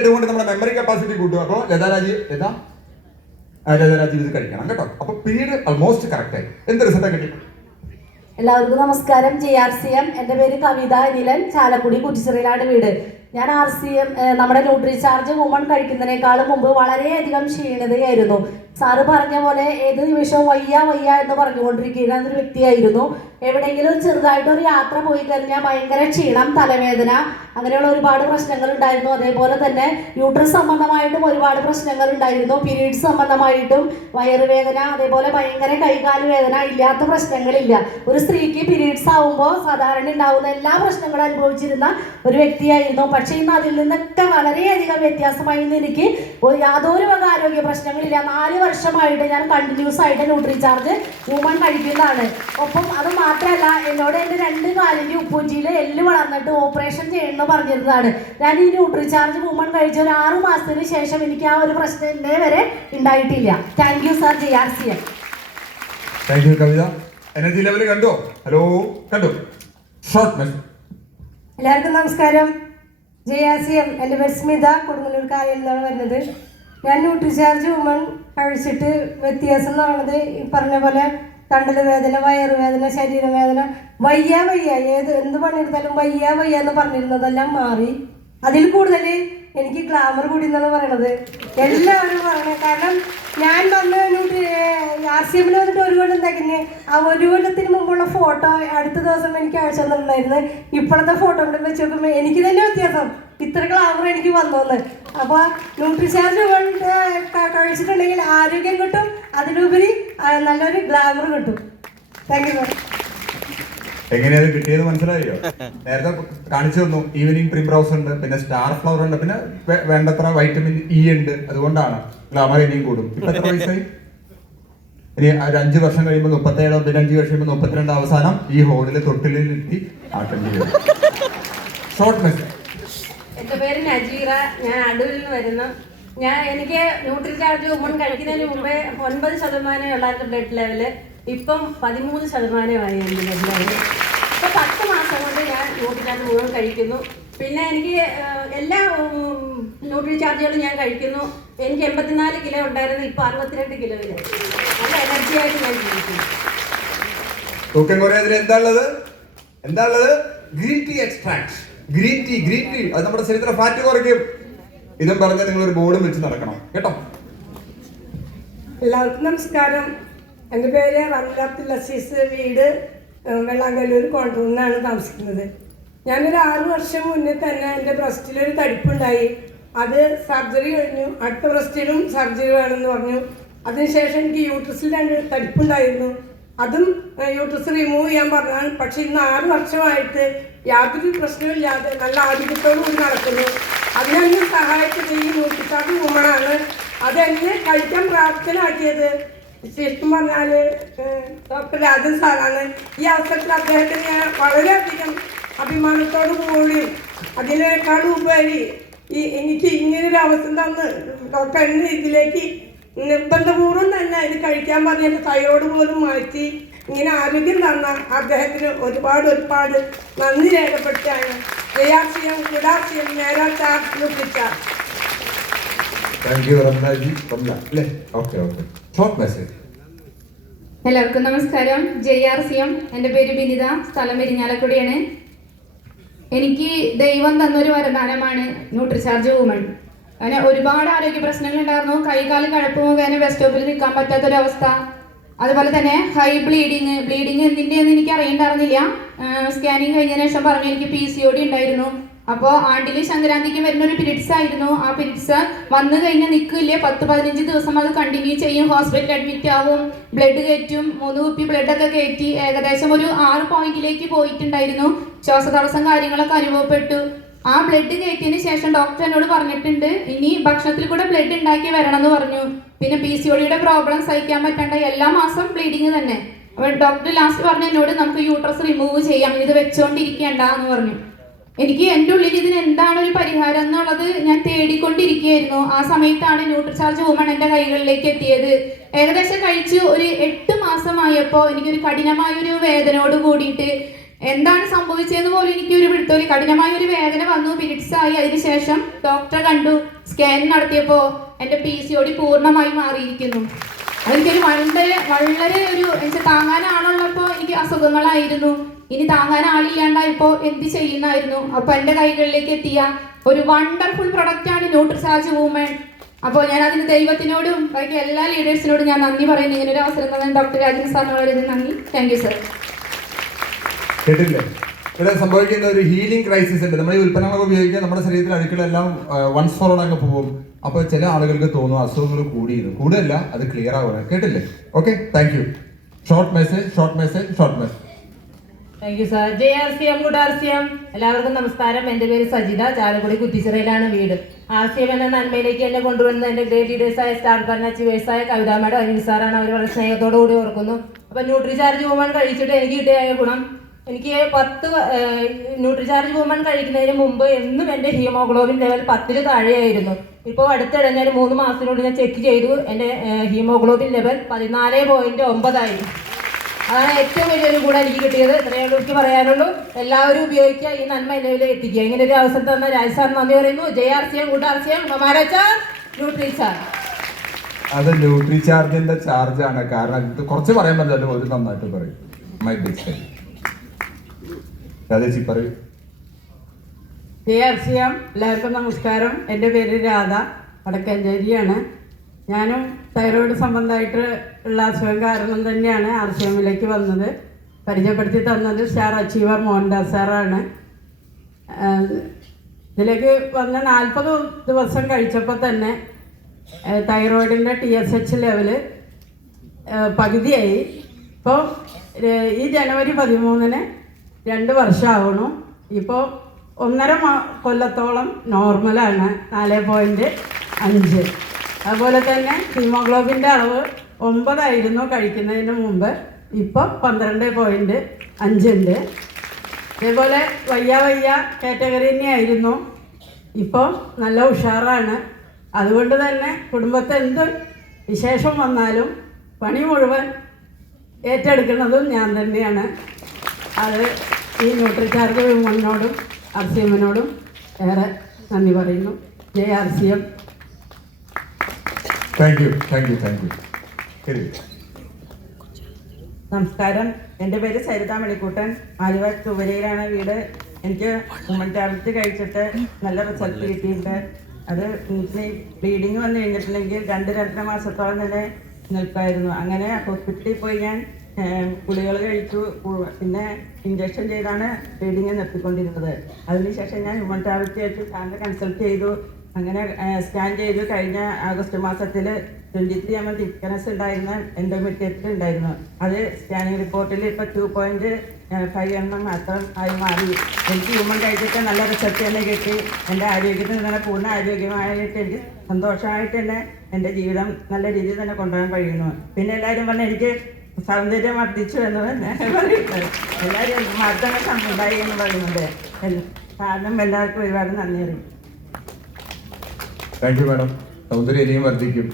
ഇതുകൊണ്ട് നമ്മുടെ memory capacity കൂട്ടും. അപ്പോൾ ലതാരാജി ഇത് കഴിക്കണം കേട്ടോ. അപ്പൊ പീരീഡ് ഓൾമോസ്റ്റ് കറക്റ്റ് ആയി. എന്ത് റിസൾട്ട് കിട്ടി? എല്ലാവർക്കും നമസ്കാരം. JRCM. എൻ്റെ പേര് കവിത അനിലൻ. ചാലക്കുടി കുറ്റിച്ചിറയിലാണ് വീട്. ഞാൻ RCM നമ്മുടെ ന്യൂട്രിചാർജ് വുമൺ കഴിക്കുന്നതിനേക്കാളും മുമ്പ് വളരെയധികം ക്ഷീണിതയായിരുന്നു. സാറ് പറഞ്ഞ പോലെ ഏത് നിമിഷവും വയ്യ എന്ന് പറഞ്ഞുകൊണ്ടിരിക്കുന്ന ഒരു വ്യക്തിയായിരുന്നു. എവിടെയെങ്കിലും ചെറുതായിട്ടൊരു യാത്ര പോയി കഴിഞ്ഞാൽ ഭയങ്കര ക്ഷീണം, തലവേദന, അങ്ങനെയുള്ള ഒരുപാട് പ്രശ്നങ്ങൾ ഉണ്ടായിരുന്നു. അതേപോലെ തന്നെ യൂട്രസ് സംബന്ധമായിട്ടും ഒരുപാട് പ്രശ്നങ്ങൾ ഉണ്ടായിരുന്നു. പീരീഡ്സ് സംബന്ധമായിട്ടും വയറുവേദന, അതേപോലെ ഭയങ്കര കൈകാല് വേദന, ഇല്ലാത്ത പ്രശ്നങ്ങളില്ല. ഒരു സ്ത്രീക്ക് പീരീഡ്സ് ആവുമ്പോൾ സാധാരണ ഉണ്ടാവുന്ന എല്ലാ പ്രശ്നങ്ങളും അനുഭവിച്ചിരുന്ന ഒരു വ്യക്തിയായിരുന്നു. പക്ഷേ ഇന്ന് അതിൽ നിന്നൊക്കെ വളരെയധികം വ്യത്യാസമായി. എനിക്ക് യാതൊരു വക ആരോഗ്യ പ്രശ്നങ്ങളില്ല. 4 വർഷമായിട്ട് ഞാൻ കണ്ടിന്യൂസ് ആയിട്ട് ന്യൂട്രിചാർജ് വുമൺ കഴിക്കുന്നതാണ്. ഒപ്പം അത് മാത്രമല്ല, എന്നോട് എൻ്റെ 2 കാലിൻ്റെ ഉപ്പൂറ്റിയിൽ എല്ല് വളർന്നിട്ട് ഓപ്പറേഷൻ ചെയ്യണമെന്ന് പറഞ്ഞിരുന്നതാണ്. ഞാൻ ഈ ന്യൂട്രിചാർജ് വുമൺ കഴിച്ച ഒരു 6 മാസത്തിന് ശേഷം എനിക്ക് ആ ഒരു പ്രശ്നം ഇന്നേ വരെ ഉണ്ടായിട്ടില്ല. Thank you sir. JRCM. Thank you Kavitha. Energy level കണ്ടോ? ഹലോ, കണ്ടു. Short message. എല്ലാവർക്കും നമസ്കാരം. JRCM. എൻ്റെ പേര് സ്മിത, കൊടുങ്ങല്ലൂർക്കാരിൽ നിന്നാണ് വരുന്നത്. ഞാൻ ന്യൂട്രിചാർജ് വുമൺ കഴിച്ചിട്ട് വ്യത്യാസം എന്ന് പറയുന്നത് ഈ പറഞ്ഞ പോലെ തണ്ടൽ വേദന, വയറുവേദന, ശരീരവേദന, വയ്യ എന്ത് പണിയെടുത്താലും വയ്യ എന്ന് പറഞ്ഞിരുന്നതെല്ലാം മാറി. അതിൽ കൂടുതൽ എനിക്ക് ഗ്ലാമർ കൂടി എന്നാണ് പറയണത്. എല്ലാവരും പറയണത്. കാരണം ഞാൻ വന്ന് RCM വന്നിട്ട് 1 കൊല്ലം തയ്ക്കുന്നേ. ആ 1 കൊല്ലത്തിന് മുമ്പുള്ള ഫോട്ടോ അടുത്ത ദിവസം എനിക്ക് അയച്ചു തന്നിട്ടുണ്ടായിരുന്നു. ഇപ്പോഴത്തെ ഫോട്ടോ കൂടെ വെച്ച് നോക്കുമ്പോൾ എനിക്ക് തന്നെ വ്യത്യാസം, ഇത്ര ഗ്ലാമർ എനിക്ക് വന്നോന്ന്. അപ്പോൾ ന്യൂട്രിചാർജ് കഴിച്ചിട്ടുണ്ടെങ്കിൽ ആരോഗ്യം കിട്ടും, അതിലുപരി നല്ലൊരു ഗ്ലാമർ കിട്ടും. Thank you sir. എങ്ങനെയത് കിട്ടിയത് മനസ്സിലായോ? നേരത്തെ കാണിച്ചു തന്നു. ഈവനിങ് പ്രിംറോസ് ഉണ്ട്, പിന്നെ സ്റ്റാർ ഫ്ലവർ ഉണ്ട്, പിന്നെ വേണ്ടത്ര വൈറ്റമിൻ E ഉണ്ട്. അതുകൊണ്ടാണ് ഗ്ലാമർ ഇനിയും കൂടും. ഇപ്പൊ എത്ര വയസ്സായി? ഇനി ഒരു 5 വർഷം കഴിയുമ്പോൾ 37, പിന്നെ 5 വർഷം കഴിയുമ്പോൾ 32, അവസാനം ഈ ഹോളിൽ തൊട്ടിലിരുത്തി ആട്ടേണ്ടി വരും. Short message. എൻ്റെ പേര് നജീറ. ഞാൻ അടൂരിൽ നിന്ന് വരുന്നു. എനിക്ക് ന്യൂട്രിചാർജ് വുമൺ കഴിക്കുന്നതിന് മുമ്പേ 9% ഉള്ളായിരുന്നു ബ്ലഡ് ലെവല്. ഇപ്പം 13%ആയി എൻ്റെ ബ്ലഡ് ലെവല്. ഇപ്പോൾ 10 മാസം കൊണ്ട് ഞാൻ ന്യൂട്രിചാർജ് വുമൺ കഴിക്കുന്നു. പിന്നെ എനിക്ക് എല്ലാ ന്യൂട്രിചാർജുകളും ഞാൻ കഴിക്കുന്നു. എനിക്ക് 84 കിലോ ഉണ്ടായിരുന്നു, ഇപ്പോൾ 62 കിലോയില്. നല്ല എനർജിയായിട്ട് ഞാൻ ജീവിക്കുന്നു. തൂക്കം കുറയാതിന് എന്താ ഉള്ളത്? Green tea extract. Green tea അത് നമ്മുടെ ശരീരത്തിലെ ഫാറ്റ് കുറയ്ക്കും. ഇതും പറഞ്ഞാൽ നിങ്ങൾ ഒരു ബോർഡും വെച്ച് നടക്കണം കേട്ടോ. എല്ലാവർക്കും നമസ്കാരം. എൻ്റെ പേര് റംല അബ്ദുൽ അസീസ്. വീട് വെള്ളാങ്കല്ലൂർ കോണ്ടൂരിനാണ് താമസിക്കുന്നത്. ഞാനൊരു 6 വർഷം മുന്നേ തന്നെ എൻ്റെ ബ്രസ്റ്റിലൊരു തടിപ്പുണ്ടായി. അത് സർജറി കഴിഞ്ഞു. അടുത്ത ബ്രസ്റ്റിലും സർജറി വേണമെന്ന് പറഞ്ഞു. അതിനുശേഷം എനിക്ക് യൂട്രസിൽ 2 തടിപ്പുണ്ടായിരുന്നു. അതും യൂട്രസ് റിമൂവ് ചെയ്യാൻ പറഞ്ഞാണ്. പക്ഷെ ഇന്ന് 6 വർഷമായിട്ട് യാതൊരു പ്രശ്നമില്ലാതെ നല്ല ആരോഗ്യത്തോടു കൂടി നടക്കുന്നു. അതിനെന്നെ സഹായിച്ചത് ഈ ന്യൂട്രിചാർജ് വുമണാണ്. അതെന്നെ കഴിക്കാൻ പ്രാപ്തനാക്കിയത് ശരിക്കും പറഞ്ഞാൽ ഡോക്ടർ രാജൻ സാറാണ്. ഈ അവസരത്തിൽ അദ്ദേഹത്തിന് ഞാൻ വളരെയധികം അഭിമാനത്തോടു കൂടി, അതിനേക്കാളും ഉപരി എനിക്ക് ഇങ്ങനൊരു അവസരം തന്ന് ഡോക്ടർ എന്നെ ഇതിലേക്ക് നിർബന്ധപൂർവ്വം തന്നെ ഇത് കഴിക്കാൻ പറഞ്ഞ എൻ്റെ തൈറോയ്ഡ് പോലും മാറ്റി ഇങ്ങനെ ആരോഗ്യം തന്ന അദ്ദേഹത്തിന് ഒരുപാട് നന്ദി രേഖപ്പെടുത്തിയാണ്. JRCM, GoodRCM, Nutricharge. എല്ലാവർക്കും നമസ്കാരം. JRCM. എൻ്റെ പേര് ബിനിത, സ്ഥലം ഇരിങ്ങാലക്കുടിയാണ്. എനിക്ക് ദൈവം തന്നൊരു വരദാനമാണ് ന്യൂട്രിചാർജ് വുമൺ. അങ്ങനെ ഒരുപാട് ആരോഗ്യ പ്രശ്നങ്ങൾ ഉണ്ടായിരുന്നു. കൈകാല് കഴപ്പ് മുഖേന ബസ് സ്റ്റോപ്പിൽ നിൽക്കാൻ പറ്റാത്തൊരവസ്ഥ, അതുപോലെ തന്നെ ഹൈ ബ്ലീഡിങ് എന്തിൻ്റെയെന്ന് എനിക്ക് അറിയണ്ടായിരുന്നില്ല. സ്കാനിങ് കഴിഞ്ഞതിന് ശേഷം പറഞ്ഞു എനിക്ക് PCOD ഉണ്ടായിരുന്നു. അപ്പോൾ ആണ്ടിൽ സംക്രാന്തിക്ക് വരുന്നൊരു പീരീഡ്സ് ആയിരുന്നു. ആ പീരീഡ്സ് വന്നു കഴിഞ്ഞാൽ നിൽക്കില്ല, 10-15 ദിവസം അത് കണ്ടിന്യൂ ചെയ്യും. ഹോസ്പിറ്റലിൽ അഡ്മിറ്റ് ആവും, ബ്ലഡ് കയറ്റും. 3 കുപ്പി ബ്ലഡൊക്കെ കയറ്റി ഏകദേശം ഒരു 6 പോയിന്റിലേക്ക് പോയിട്ടുണ്ടായിരുന്നു. ശ്വാസതടസ്സം കാര്യങ്ങളൊക്കെ അനുഭവപ്പെട്ടു. ആ ബ്ലഡ് കയറ്റിയതിന് ശേഷം ഡോക്ടർ എന്നോട് പറഞ്ഞിട്ടുണ്ട് ഇനി ഭക്ഷണത്തിൽ കൂടെ ബ്ലഡ് ഉണ്ടാക്കി വരണം എന്ന് പറഞ്ഞു. പിന്നെ PCODയുടെ പ്രോബ്ലം സഹിക്കാൻ പറ്റാണ്ട് എല്ലാ മാസം ബ്ലീഡിങ് തന്നെ. അപ്പോൾ ഡോക്ടർ ലാസ്റ്റ് പറഞ്ഞു എന്നോട് നമുക്ക് യൂട്രസ് റിമൂവ് ചെയ്യാം, ഇത് വെച്ചുകൊണ്ടിരിക്കേണ്ട എന്ന് പറഞ്ഞു. എനിക്ക് എൻ്റെ ഉള്ളിൽ ഇതിന് എന്താണ് ഒരു പരിഹാരം എന്നുള്ളത് ഞാൻ തേടിക്കൊണ്ടിരിക്കുകയായിരുന്നു. ആ സമയത്താണ് ന്യൂട്രിചാർജ് വുമൺ എൻ്റെ കൈകളിലേക്ക് എത്തിയത്. ഏകദേശം കഴിച്ച് ഒരു 8 മാസമായപ്പോൾ എനിക്കൊരു കഠിനമായൊരു വേദനയോട് കൂടിയിട്ട് എന്താണ് സംഭവിച്ചതെന്ന് പോലും എനിക്ക് ഒരു പിടുത്തമില്ല. കഠിനമായ ഒരു വേദന വന്നു, പീരീഡ്സ് ആയി. അതിനുശേഷം ഡോക്ടറെ കണ്ടു, സ്കാൻ നടത്തിയപ്പോൾ എൻ്റെ PCOD പൂർണ്ണമായി മാറിയിരിക്കുന്നു. എനിക്കൊരു വളരെ ഒരു എനിക്ക് താങ്ങാനാണുള്ളപ്പോൾ എനിക്ക് അസുഖങ്ങളായിരുന്നു. ഇനി താങ്ങാൻ ആളില്ലാണ്ടായപ്പോൾ എന്ത് ചെയ്യുന്നായിരുന്നു. അപ്പോൾ എൻ്റെ കൈകളിലേക്ക് എത്തിയ ഒരു വണ്ടർഫുൾ പ്രൊഡക്റ്റാണ് ന്യൂട്രിചാർജ് വുമൺ. അപ്പോൾ ഞാൻ അതിന് ദൈവത്തിനോടും ബാക്കി എല്ലാ ലീഡേഴ്സിനോടും ഞാൻ നന്ദി പറയുന്നു. ഇങ്ങനെ ഒരു അവസരം തന്നെ ഡോക്ടർ രാജൻ സാറിനോട് വളരെ നന്ദി. Thank you sir. കേട്ടില്ലേ? ഇവിടെ സംഭവിക്കുന്ന ഒരു ഹീലിംഗ് ക്രൈസിസ് ഉണ്ട്. നമ്മൾ ഈ ഉൽപ്പന്നങ്ങളൊക്കെ ഉപയോഗിക്കുക, നമ്മുടെ ശരീരത്തിൽ അഴുക്കളെല്ലാം വൺസ് ഫോർ ഓൾ അങ്ങ് പോകും. അപ്പോൾ ചില ആളുകൾക്ക് തോന്നും അസുഖങ്ങൾ കൂടിയിരുന്നു. കൂടുതലല്ല, അത് ക്ലിയർ ആവുക. കേട്ടില്ലേ? Okay, thank you. Short message. Thank you sir. JRCM good RCM എല്ലാവർക്കും നമസ്കാരം. എൻ്റെ പേര് സജിത, ചാലക്കുടി കുറ്റിച്ചിറയിലാണ് വീട്. RCM എന്ന നന്മയിലേക്ക് എന്നെ കൊണ്ടുവരുന്നത് എൻ്റെ ഗ്രേറ്റ് ലീഡേഴ്സായ സ്റ്റാർ ഭരണ അച്ചീവേഴ്സായ കവിത മാഡം, അനിൽ സാറാണ്. അവർ വളരെ സ്നേഹത്തോടു കൂടി ഓർക്കുന്നു. അപ്പോൾ ന്യൂട്രിചാർജ് വുമൺ കഴിച്ചിട്ട് എനിക്ക് കിട്ടിയ ഗുണം, എനിക്ക് 10 ന്യൂട്രിചാർജ് വുമൺ കഴിക്കുന്നതിന് മുമ്പ് എന്നും എൻ്റെ ഹീമോഗ്ലോബിൻ ലെവൽ 10 താഴെയായിരുന്നു. ഇപ്പോൾ അടുത്തിടെ ഞാൻ 3 മാസത്തിനുള്ളിൽ ഞാൻ ചെക്ക് ചെയ്തു, എൻ്റെ ഹീമോഗ്ലോബിൻ ലെവൽ 14.9 ആയി. അതാണ് ഏറ്റവും വലിയൊരു ഗുണം എനിക്ക് കിട്ടിയത്. ഇത്രയേ എനിക്ക് പറയാനുള്ളൂ. എല്ലാവരും ഉപയോഗിക്കുക, ഈ നന്മ ലെവലിൽ എത്തിക്കുക. ഇങ്ങനെ ഒരു അവസരം തന്ന രാജസ്ഥാൻ നന്ദി പറയുന്നു. JRCM good RCM Nutricharge. അത് ന്യൂട്രിചാർജിന്റെ ചാർജാണ്. കാരണം ഇത് കുറച്ച് പറയാൻ പറ്റില്ല, ഒരു നന്നായിട്ട് പറയും. My big fan. രാധേച്ചി പറയൂ. JRCM എല്ലാവർക്കും നമസ്കാരം. എൻ്റെ പേര് രാധ, വടക്കഞ്ചേരിയാണ്. ഞാനും തൈറോയ്ഡ് സംബന്ധമായിട്ട് ഉള്ള അസുഖം കാരണം തന്നെയാണ് RCMലേക്ക് വന്നത്. പരിചയപ്പെടുത്തി തന്നത് സ്റ്റാർ അച്ചീവർ മോഹൻദാസ് സാറാണ്. ഇതിലേക്ക് വന്ന് 40 ദിവസം കഴിച്ചപ്പോൾ തന്നെ തൈറോയിഡിൻ്റെ TSH ലെവല് പകുതിയായി. ഇപ്പോൾ ഈ ജനുവരി 13-ന് 2 വർഷമാവണു. ഇപ്പോൾ 1.5 കൊല്ലത്തോളം നോർമലാണ്, 4.5. അതുപോലെ തന്നെ ഹീമോഗ്ലോബിൻ്റെ അളവ് 9 ആയിരുന്നു കഴിക്കുന്നതിന് മുമ്പ്, ഇപ്പോൾ 12.5 ഉണ്ട്. അതേപോലെ വയ്യ കാറ്റഗറി തന്നെയായിരുന്നു, ഇപ്പോൾ നല്ല ഉഷാറാണ്. അതുകൊണ്ട് തന്നെ കുടുംബത്തെ എന്ത് വിശേഷം വന്നാലും പണി മുഴുവൻ ഏറ്റെടുക്കുന്നതും ഞാൻ തന്നെയാണ്. അത് ഈ ന്യൂട്രിചാർജ് വുമണിനോടും RCMനോടും ഏറെ നന്ദി പറയുന്നു. JRCM. Thank you. ശരി. നമസ്കാരം. എൻ്റെ പേര് സരിത മണിക്കൂട്ടൻ, ആലുവ ചുവരയിലാണ് വീട്. എനിക്ക് വുമൺ ടാബ്ലറ്റ് കഴിച്ചിട്ട് നല്ല റിസൾട്ട് കിട്ടിയിട്ടുണ്ട്. അത് ബ്ലീഡിങ് വന്നു കഴിഞ്ഞിട്ടുണ്ടെങ്കിൽ 2-2.5 മാസത്തോളം തന്നെ നിൽക്കുമായിരുന്നു. അങ്ങനെ ഹോസ്പിറ്റലിൽ പോയി ഞാൻ ഗുളികൾ കഴിച്ചു, പിന്നെ ഇഞ്ചക്ഷൻ ചെയ്താണ് ബ്ലീഡിങ് നിർത്തിക്കൊണ്ടിരുന്നത്. അതിനുശേഷം ഞാൻ വുമൺ ടാബ്ലറ്റ് കഴിച്ചു, സാറിനെ കൺസൾട്ട് ചെയ്തു. അങ്ങനെ സ്കാൻ ചെയ്തു. കഴിഞ്ഞ ആഗസ്റ്റ് മാസത്തിൽ 23 mm തിക്നെസ് ഉണ്ടായിരുന്ന എൻഡോമെട്രിയത്തിൽ ഉണ്ടായിരുന്നു. അത് സ്കാനിങ് റിപ്പോർട്ടിൽ ഇപ്പോൾ 2.5 mm മാത്രം ആയി മാറി. എനിക്ക് വുമൺ കഴിച്ചിട്ട് നല്ല റിസൾട്ട് തന്നെ കിട്ടി. എൻ്റെ ആരോഗ്യത്തിന് തന്നെ പൂർണ്ണ ആരോഗ്യമായിട്ട് എനിക്ക് സന്തോഷമായിട്ട് തന്നെ എൻ്റെ ജീവിതം നല്ല രീതിയിൽ തന്നെ കൊണ്ടുപോകാൻ കഴിയുന്നു. പിന്നെ എല്ലാവരും പറഞ്ഞ് എനിക്ക് സൗന്ദര്യം വർദ്ധിച്ചു എന്ന് തന്നെ പറയുന്നത്. എല്ലാവരും മാറ്റങ്ങൾ ഉണ്ടായി എന്ന് പറയുന്നുണ്ട്. കാരണം എല്ലാവർക്കും ഒരുപാട് നന്ദി അറിയും. Thank you madam. സൗന്ദര്യം ഇനിയും വർദ്ധിക്കും,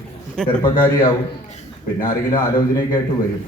ചെറുപ്പക്കാരിയാവും, പിന്നെ ആരെങ്കിലും ആലോചനയൊക്കെ ആയിട്ട് വരും.